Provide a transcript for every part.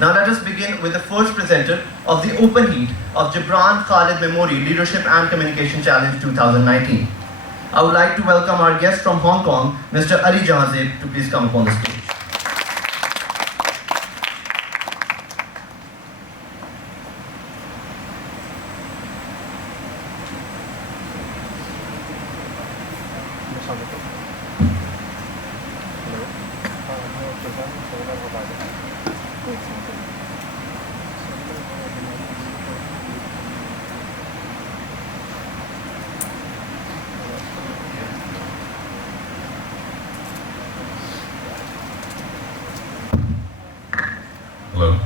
Now let us begin with the first presenter of the Open Heat of Jibran Khalid Memory Leadership and Communication Challenge 2019. I would like to welcome our guest from Hong Kong, Mr. Ali Jahanzaib, to please come upon the stage. Hello.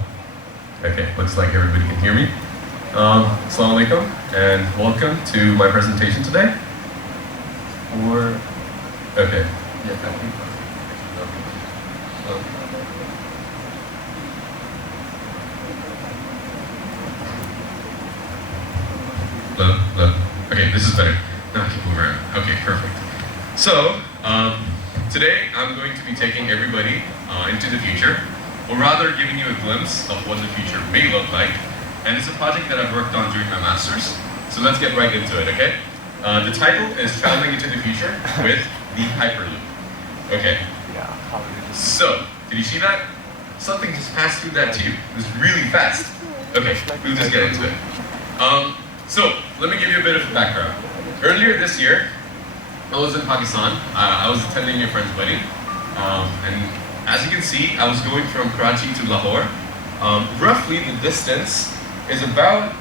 Okay, looks like everybody can hear me. Assalamu alaikum and welcome to my presentation today. Okay. Yeah, thank you. Hello. Okay, this is better. Now I can move around. Okay, perfect. So, today I'm going to be taking everybody into the future, or rather giving you a glimpse of what the future may look like. And it's a project that I've worked on during my master's. So let's get right into it, okay? The title is Traveling into the Future with the Hyperloop. Okay. So, did you see that? Something just passed through that tube. It was really fast. Okay, we'll just get into it. So, let me give you a bit of a background. Earlier this year, I was in Pakistan. I was attending a friend's wedding. And as you can see, I was going from Karachi to Lahore. Roughly the distance is about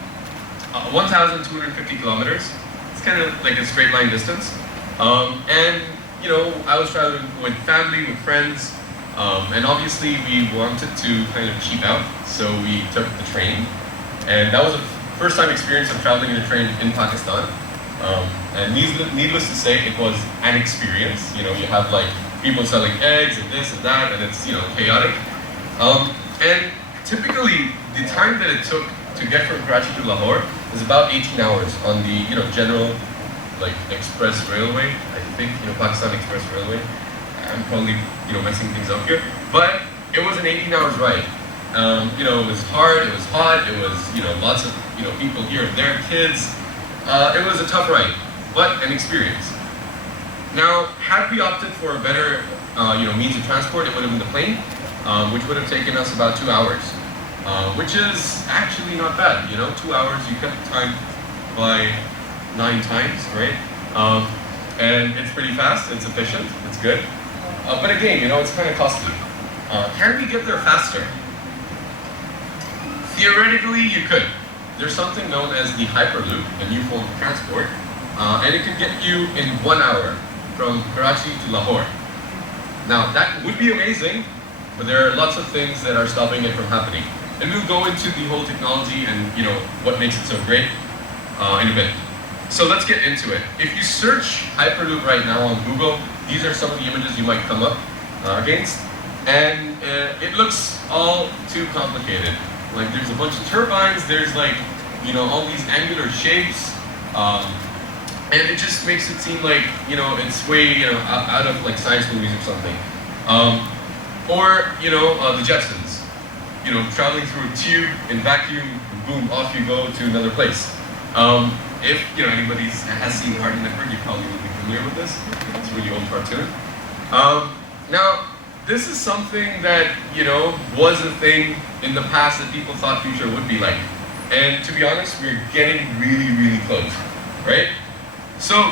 1,250 kilometers. It's kind of like a straight line distance. And you know, I was traveling with family, with friends, and obviously we wanted to kind of cheap out, so we took the train. And that was a first time experience of traveling in a train in Pakistan. And needless to say, it was an experience. You know, you have like people selling eggs and this and that, and it's, you know, chaotic. And typically, the time that it took to get from Karachi to Lahore is about 18 hours on the, you know, general, like, express railway. I think, you know, Pakistan Express Railway. I'm probably, you know, messing things up here. But it was an 18 hours ride. You know, it was hard, it was hot, it was, you know, lots of, you know, people here and there, kids. It was a tough ride, but an experience. Now, had we opted for a better, you know, means of transport, it would have been the plane, which would have taken us about 2 hours, which is actually not bad. You know, 2 hours, you cut the time by 9 times, right? And it's pretty fast, it's efficient, it's good. But again, you know, it's kind of costly. Can we get there faster? Theoretically, you could. There's something known as the Hyperloop, a new form of transport, and it could get you in 1 hour from Karachi to Lahore. Now, that would be amazing, but there are lots of things that are stopping it from happening. And we'll go into the whole technology and, you know, what makes it so great in a bit. So let's get into it. If you search Hyperloop right now on Google, these are some of the images you might come up against. And it looks all too complicated. Like, there's a bunch of turbines, there's like, you know, all these angular shapes, and it just makes it seem like, you know, it's way, you know, out of like science movies or something. Or, you know, the Jetsons, you know, traveling through a tube in vacuum, boom, off you go to another place. If, you know, anybody has seen Cartoon Network, you probably will be familiar with this. It's a really old cartoon. Now, this is something that, you know, was a thing in the past that people thought future would be like. And to be honest, we're getting really, really close, right? So,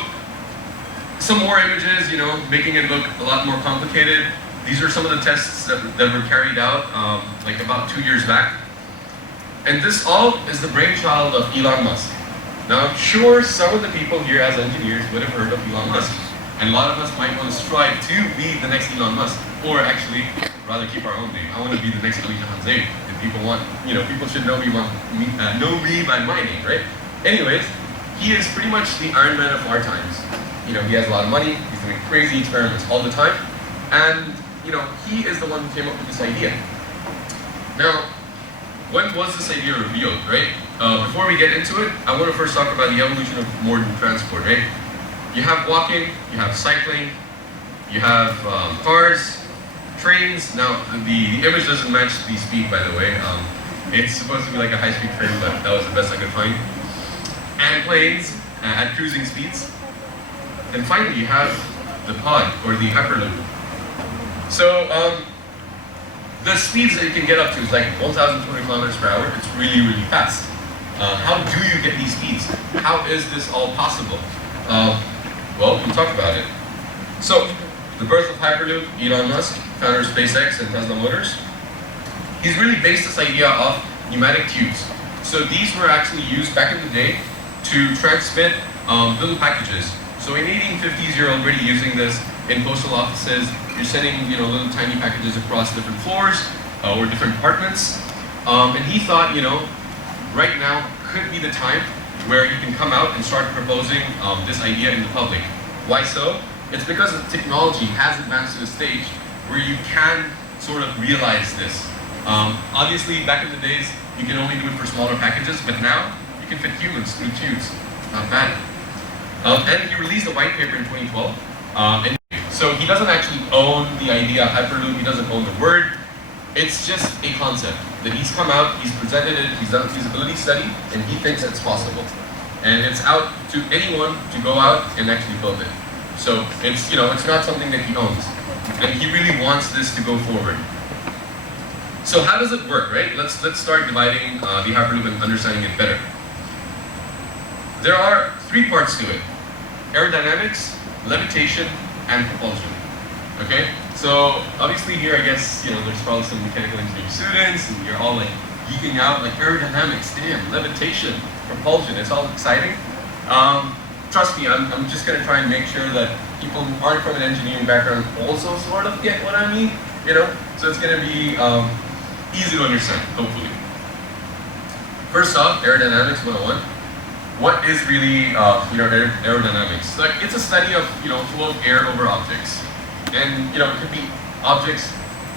some more images, you know, making it look a lot more complicated. These are some of the tests that were carried out like about 2 years back. And this all is the brainchild of Elon Musk. Now, I'm sure some of the people here as engineers would have heard of Elon Musk. And a lot of us might want to strive to be the next Elon Musk. Or actually, rather keep our own name. I want to be the next Ali Jahanzaib. If people want, you know, people should know me by my name, right? Anyways, he is pretty much the Iron Man of our times. You know, he has a lot of money, he's doing crazy experiments all the time. And, you know, he is the one who came up with this idea. Now, when was this idea revealed, right? Before we get into it, I want to first talk about the evolution of modern transport, right? You have walking, you have cycling, you have cars, Trains, now the image doesn't match the speed, by the way. It's supposed to be like a high-speed train, but that was the best I could find. And planes at cruising speeds. And finally, you have the pod, or the Hyperloop. So, the speeds that you can get up to is like 1,020 kilometers per hour. It's really, really fast. How do you get these speeds? How is this all possible? Well, we'll talk about it. So, the birth of Hyperloop, Elon Musk, founder of SpaceX and Tesla Motors, he's really based this idea off pneumatic tubes. So these were actually used back in the day to transmit little packages. So in 1850s, you're already using this in postal offices. You're sending, little tiny packages across different floors or different apartments. And he thought, right now could be the time where you can come out and start proposing this idea in the public. Why so? It's because the technology has advanced to a stage where you can sort of realize this. Obviously, back in the days, you can only do it for smaller packages, but now you can fit humans through tubes. Not bad. And he released a white paper in 2012. And so he doesn't actually own the idea of Hyperloop, he doesn't own the word. It's just a concept that he's come out, he's presented it, he's done a feasibility study, and he thinks it's possible. And it's out to anyone to go out and actually build it. So it's, it's not something that he owns. And he really wants this to go forward. So how does it work, right? Let's start dividing the Hyperloop and understanding it better. There are 3 parts to it: aerodynamics, levitation, and propulsion. Okay? So obviously here, I guess, there's probably some mechanical engineering students, and you're all like geeking out, like aerodynamics, damn, levitation, propulsion, it's all exciting. Trust me, I'm just gonna try and make sure that people who aren't from an engineering background also sort of get what I mean, So it's gonna be easy to understand, hopefully. First off, aerodynamics 101. What is really, aerodynamics? Like, it's a study of, flow of air over objects. And, it could be objects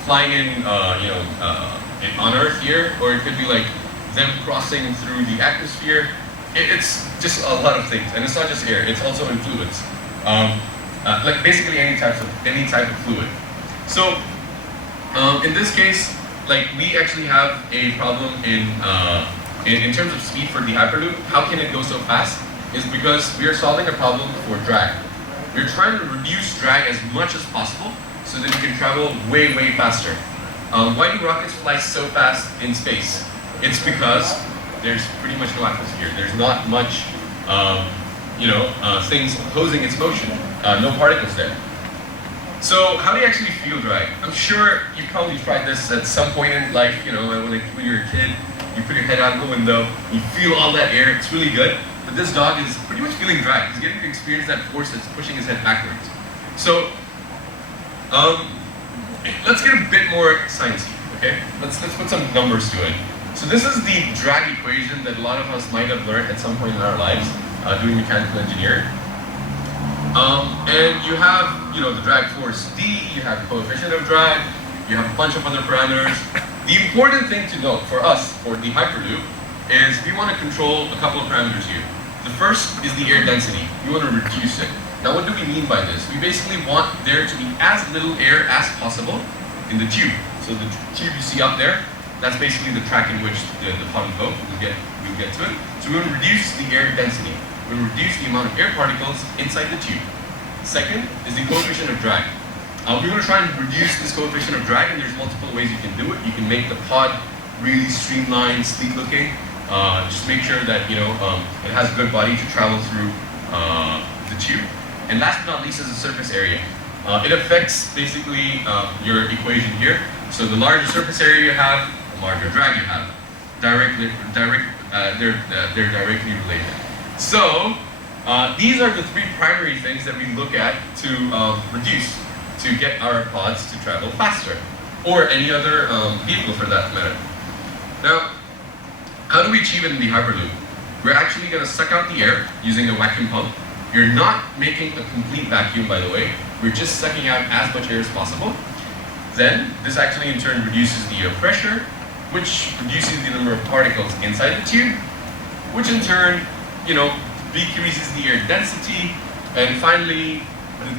flying in, on Earth here, or it could be like them crossing through the atmosphere. It's just a lot of things, and it's not just air; it's also in fluids. Like basically any type of fluid. So, in this case, like we actually have a problem in terms of speed for the Hyperloop. How can it go so fast? Is because we are solving a problem for drag. We're trying to reduce drag as much as possible so that we can travel way, way faster. Why do rockets fly so fast in space? It's because there's pretty much no atmosphere. There's not much, things opposing its motion. No particles there. So how do you actually feel drag? I'm sure you probably tried this at some point in life. When you're a kid, you put your head out the window, you feel all that air. It's really good. But this dog is pretty much feeling drag. He's getting to experience that force that's pushing his head backwards. So let's get a bit more sciencey. Okay? Let's put some numbers to it. So this is the drag equation that a lot of us might have learned at some point in our lives doing mechanical engineering. And you have, the drag force D, you have the coefficient of drag, you have a bunch of other parameters. The important thing to note for us, for the Hyperloop, is we want to control a couple of parameters here. The first is the air density. We want to reduce it. Now what do we mean by this? We basically want there to be as little air as possible in the tube. So the tube you see up there, that's basically the track in which the pod will go. We'll get to it. So we want to reduce the air density. We want to reduce the amount of air particles inside the tube. Second is the coefficient of drag. We want to try and reduce this coefficient of drag, and there's multiple ways you can do it. You can make the pod really streamlined, sleek looking. Just make sure that it has a good body to travel through the tube. And last but not least is the surface area. It affects basically your equation here. So the larger surface area you have, the larger drag you have. They're directly related. So these are the 3 primary things that we look at to reduce, to get our pods to travel faster, or any other vehicle for that matter. Now, how do we achieve it in the Hyperloop? We're actually going to suck out the air using a vacuum pump. You're not making a complete vacuum, by the way. We're just sucking out as much air as possible. Then, this actually in turn reduces the air pressure, which reduces the number of particles inside the tube, which in turn, decreases the air density, and finally,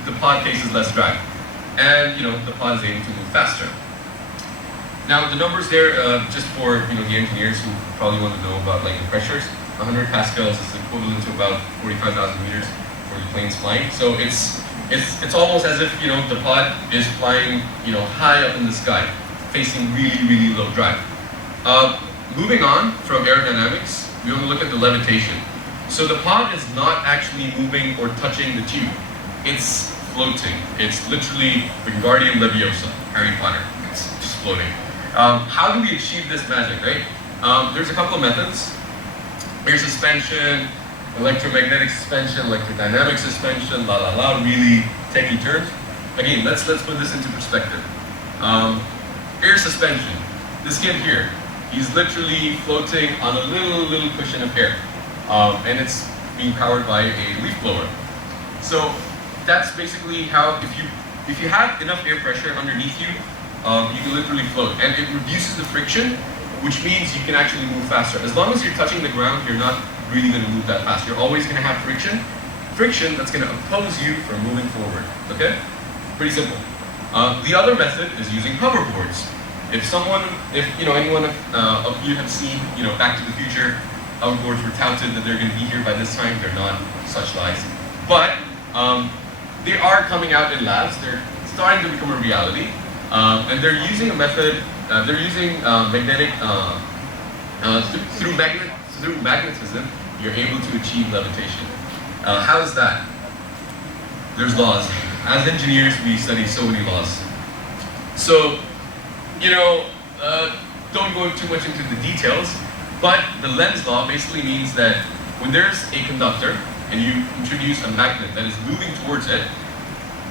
the pod faces less drag. and the pod is able to move faster. Now the numbers there, just for the engineers who probably want to know about like the pressures, 100 pascals is equivalent to about 45,000 meters for the planes flying. So it's almost as if the pod is flying high up in the sky, facing really low drive. Moving on from aerodynamics, we want to look at the levitation. So the pod is not actually moving or touching the tube. It's floating. It's literally Wingardium Leviosa, Harry Potter. It's just floating. How do we achieve this magic, right? There's a couple of methods. Air suspension, electromagnetic suspension, electrodynamic suspension, really techie terms. Again, let's put this into perspective. Air suspension. This kid here, he's literally floating on a little cushion of air, and it's being powered by a leaf blower. So that's basically how, if you have enough air pressure underneath you, you can literally float, and it reduces the friction, which means you can actually move faster. As long as you're touching the ground, you're not really going to move that fast. You're always going to have friction that's going to oppose you from moving forward. Okay, pretty simple. The other method is using hoverboards. If anyone of you have seen, Back to the Future, hoverboards were touted that they're going to be here by this time. They're not, such lies. But they are coming out in labs. They're starting to become a reality. And they're using a method, they're using magnetic, through magnetism, you're able to achieve levitation. How is that? There's laws. As engineers, we study so many laws. So, don't go too much into the details, but the Lenz law basically means that when there's a conductor and you introduce a magnet that is moving towards it,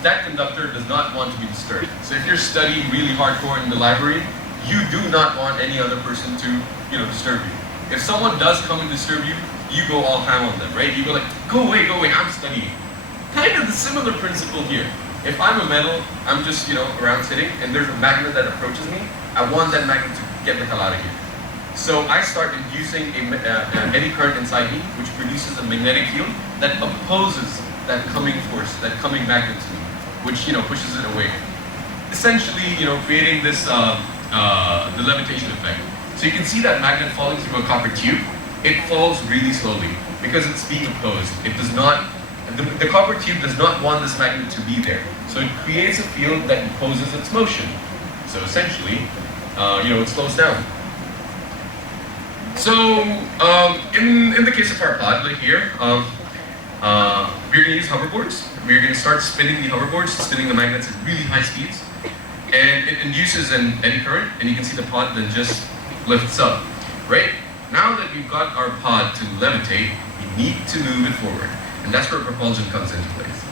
that conductor does not want to be disturbed. So if you're studying really hardcore in the library, you do not want any other person to, disturb you. If someone does come and disturb you, you go all ham on them, right? You go like, go away, I'm studying. Kind of the similar principle here. If I'm a metal, I'm just, around sitting, and there's a magnet that approaches me, I want that magnet to get the hell out of here. So I start inducing an eddy current inside me, which produces a magnetic field that opposes that coming force, that coming magnet to me, which pushes it away. Essentially, creating this the levitation effect. So you can see that magnet falling through a copper tube. It falls really slowly because it's being opposed. It does not. The copper tube does not want this magnet to be there. So it creates a field that opposes its motion. So essentially, it slows down. So in the case of our pod, like here, we're going to use hoverboards. We're going to start spinning the hoverboards, spinning the magnets at really high speeds. And it induces an eddy current, and you can see the pod then just lifts up. Right? Now that we've got our pod to levitate, we need to move it forward. And that's where propulsion comes into place.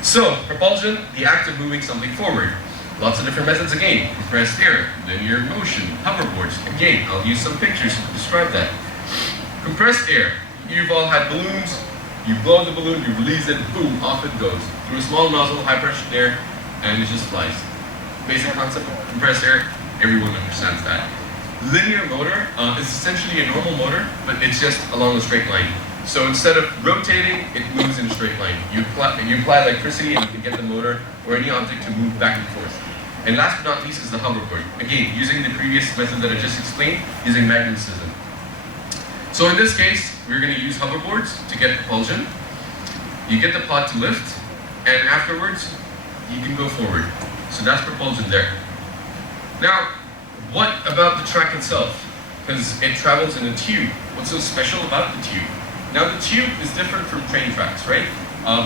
So, propulsion, the act of moving something forward. Lots of different methods again. Compressed air, linear motion, hoverboards. Again, I'll use some pictures to describe that. Compressed air. You've all had balloons. You blow the balloon, you release it, boom, off it goes. Through a small nozzle, high pressure air, and it just flies. Basic concept of compressed air, everyone understands that. Linear motor is essentially a normal motor, but it's just along a straight line. So instead of rotating, it moves in a straight line. You apply electricity and you can get the motor or any object to move back and forth. And last but not least is the hoverboard. Again, using the previous method that I just explained, using magnetism. So in this case, we're going to use hoverboards to get propulsion. You get the pod to lift, and afterwards, you can go forward. So that's propulsion there. Now, what about the track itself? Because it travels in a tube. What's so special about the tube? Now the tube is different from train tracks, right?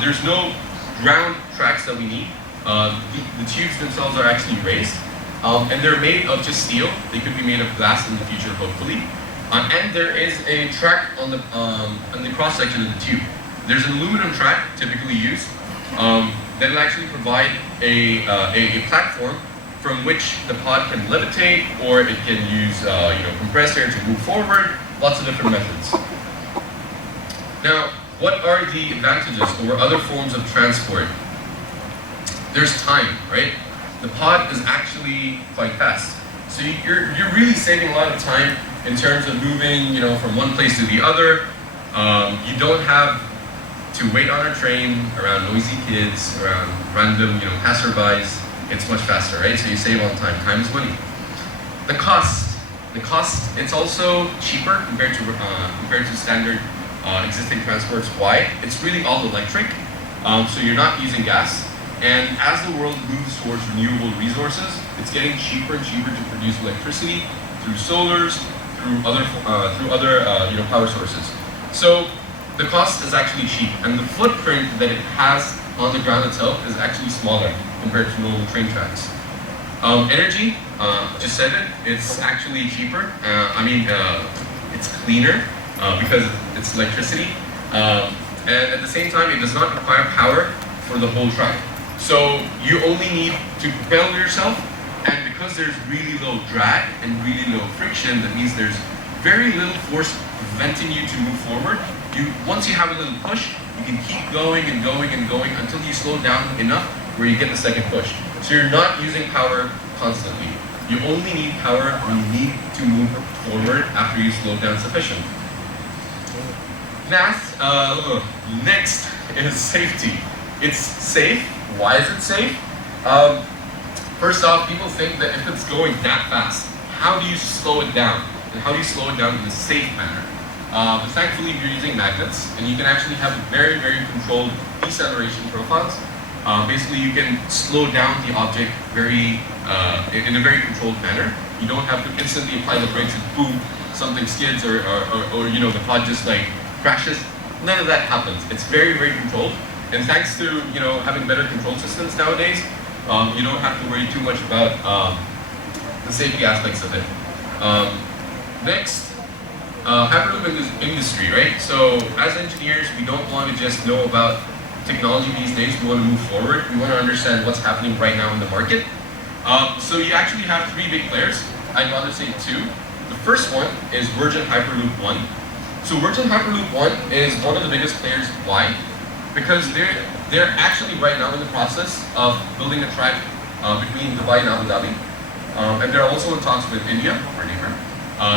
There's no ground tracks that we need. The tubes themselves are actually raised, and they're made of just steel. They could be made of glass in the future, hopefully. And there is a track on the cross section of the tube. There's an aluminum track typically used that will actually provide a platform from which the pod can levitate, or it can use compressed air to move forward. Lots of different methods. Now, what are the advantages or other forms of transport? There's time, right? The pod is actually quite fast. So you're really saving a lot of time in terms of moving, from one place to the other. You don't have to wait on a train around noisy kids, around random, passerbys, it's much faster, right? So you save on time. Time is money. The cost, it's also cheaper compared to standard existing transports. Why? It's really all electric, so you're not using gas. And as the world moves towards renewable resources, it's getting cheaper and cheaper to produce electricity through solars, through other power sources. So the cost is actually cheap, and the footprint that it has on the ground itself is actually smaller compared to normal train tracks. Energy, just said it, it's actually cheaper. It's cleaner because it's electricity. And at the same time, it does not require power for the whole track. So you only need to propel yourself, and because there's really low drag and really low friction, that means there's very little force preventing you to move forward. Once you have a little push, you can keep going and going and going until you slow down enough where you get the second push. So you're not using power constantly. You only need power when you need to move forward after you slow down sufficient. Next is safety. It's safe. Why is it safe? First off, people think that if it's going that fast, how do you slow it down? And how do you slow it down in a safe manner? But thankfully, you're using magnets, and you can actually have very, very controlled deceleration profiles. Basically, you can slow down the object in a very controlled manner. You don't have to instantly apply the brakes and boom, something skids or the pod just crashes. None of that happens. It's very, very controlled. And thanks to having better control systems nowadays, you don't have to worry too much about the safety aspects of it. Next, Hyperloop industry, right? So as engineers, we don't want to just know about technology these days. We want to move forward. We want to understand what's happening right now in the market. So you actually have three big players. I'd rather say two. The first one is Virgin Hyperloop One. So Virgin Hyperloop One is one of the biggest players. Why? Because they're actually right now in the process of building a track between Dubai and Abu Dhabi. And they're also in talks with India, our neighbor,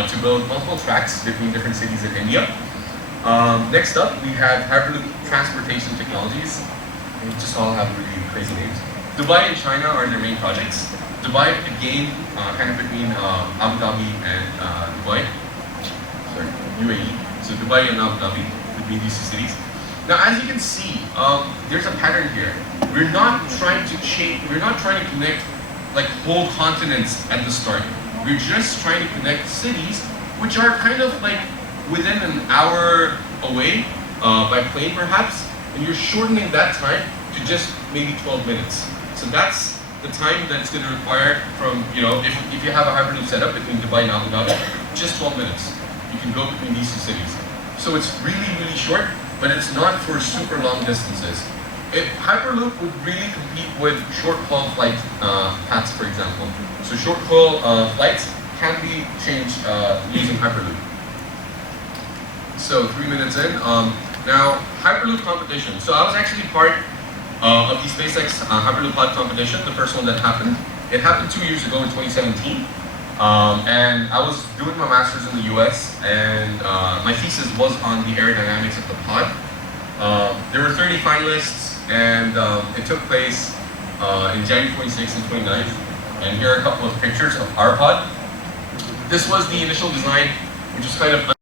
to build multiple tracks between different cities in India. Next up, we have Hyperloop Transportation Technologies. They just all have really crazy names. Dubai and China are their main projects. Dubai, again, kind of between Abu Dhabi and UAE. So Dubai and Abu Dhabi, between these two cities. Now, as you can see, there's a pattern here. We're not trying to connect whole continents at the start. We're just trying to connect cities, which are kind of within an hour away by plane, perhaps, and you're shortening that time to just maybe 12 minutes. So that's the time that it's going to require from, if you have a Hyperloop setup between Dubai and Abu Dhabi, just 12 minutes. You can go between these two cities. So it's really, really short, but it's not for super long distances. Hyperloop would really compete with short-haul flight paths, for example. So short-haul flights can be changed using Hyperloop. So 3 minutes in. Now, Hyperloop competition. So I was actually part of the SpaceX Hyperloop Pod competition, the first one that happened. It happened 2 years ago in 2017. And I was doing my master's in the US, and my thesis was on the aerodynamics of the pod. There were 30 finalists, and it took place in January 26th and 29th. And here are a couple of pictures of our pod. This was the initial design, which was kind of